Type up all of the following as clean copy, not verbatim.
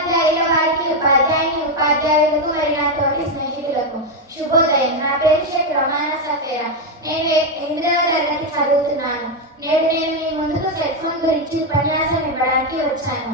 ఉపాధ్యాయుల వారికి, ఉపాధ్యాయులకు మరియు నా తోటి స్నేహితులకు శుభోదయం. నా పేరు షేక్ రమానా సఫేరా. నేను 8వ తరగతి చదువుతున్నాను. నేడు నేను మీ ముందుకు సెల్ ఫోన్ గురించి ఉపన్యాసం ఇవ్వడానికి వచ్చాను.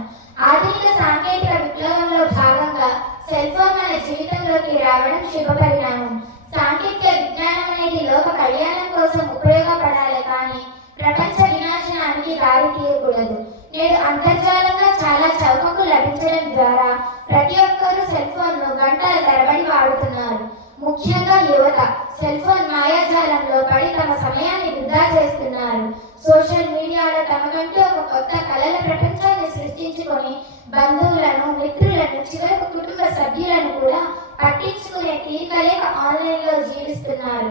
ఆధునిక సాంకేతిక విప్లవంలో భాగంగా సెల్ ఫోన్ మన జీవితంలోకి రావడం శుభ పరిణామం. సాంకేతిక విజ్ఞానం అనేది లోక కళ్యాణం కోసం ఉపయోగపడాలి, కానీ ప్రపంచ వినాశనానికి దారి తీయకూడదు. నేడు అంతర్జాలంగా చాలా చౌకకు లభించడం ద్వారా ప్రతి ఒక్కరూ సెల్ ఫోన్ను గంటల తరబడి వాడుతున్నారు. ముఖ్యంగా యువత సెల్ ఫోన్ మాయాజాలంలో పడి తమ సమయాన్ని వృధా చేస్తున్నారు. సోషల్ మీడియాలో తమకంటూ ఒక కొత్త కళల ప్రపంచాన్ని సృష్టించుకొని బంధువులను, మిత్రులను, చివరకు కుటుంబ సభ్యులను కూడా పట్టించుకునే తీరికలేక ఆన్లైన్లో జీవిస్తున్నారు.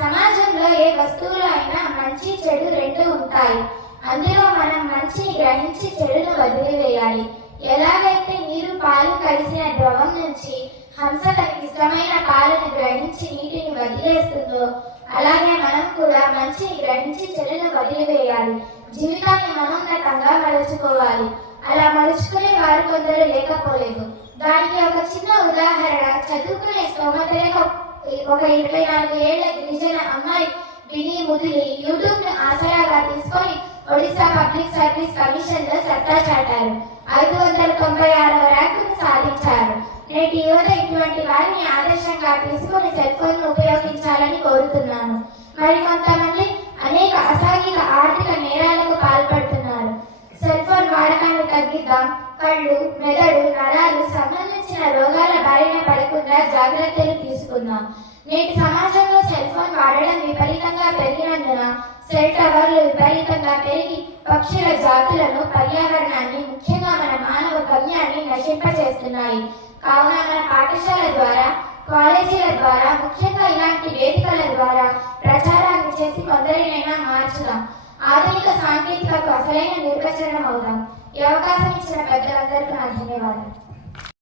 సమాజంలో ఏ వస్తువులో అయినా మంచి చెడు రెండు ఉంటాయి. అందులో మనం మంచిని గ్రహించి చెడును వదిలివేయాలి. ఎలాగైతే నీరు పాలు కలిసిన ద్రవం నుంచి హంస తనకి ఇష్టమైన పాలను గ్రహించి నీటిని వదిలేస్తుందో, అలాగే మనం కూడా మంచిని గ్రహించి చెడును వదిలివేయాలి. జీవితాన్ని మహోన్నతంగా మలుచుకోవాలి. అలా మలుచుకునే వారు కొందరు లేకపోలేదు. దానికి ఒక చిన్న ఉదాహరణ, చదువుకునే స్తోమత లేక ఒక 24 ఏళ్ల గిరిజన అమ్మాయి బిని ముదిలి యూట్యూబ్ ను ఆసరాగా తీసుకొని ఒడిశా పబ్లిక్ సర్వీస్ కమిషన్ లో సత్తా చాటారు. 596వ ర్యాంకును సాధించారు. నేటి యువత ఇటువంటి వారిని ఆదర్శంగా తీసుకొని సెల్ ఫోన్ ను ఉపయోగించాలని కోరుతున్నాను. మరి కొంతమంది అనేక అసాంఘిక ఆర్థిక నేరాలకు పాల్పడుతున్నారు. సెల్ ఫోన్ వాడకాన్ని తగ్గిద్దాం. కళ్ళు, మెదడు, నరాలు సంబంధించిన రోగాల బారిన పడకుండా జాగ్రత్తలు తీసుకుందాం. నేటి సమాజంలో సెల్ ఫోన్ వాడడం విపరీతంగా పెరిగినందున సెల్ టవర్లు విపరీతంగా పెరిగి పక్షుల జాతులను, పర్యావరణాన్ని, ముఖ్యంగా మన మానవ గమ్యాన్ని నశింపచేస్తున్నాయి. కావున మన పాఠశాల ద్వారా, కాలేజీల ద్వారా, ముఖ్యంగా ఇలాంటి వేదికల ద్వారా ప్రచారాన్ని చేసి కొందరినైనా మార్చుదాం. ఆధునిక సాంకేతికకు అసలైన నిర్వచనం అవుదాం. ఈ అవకాశం ఇచ్చిన పెద్దలందరికీ నా ధన్యవాదాలు.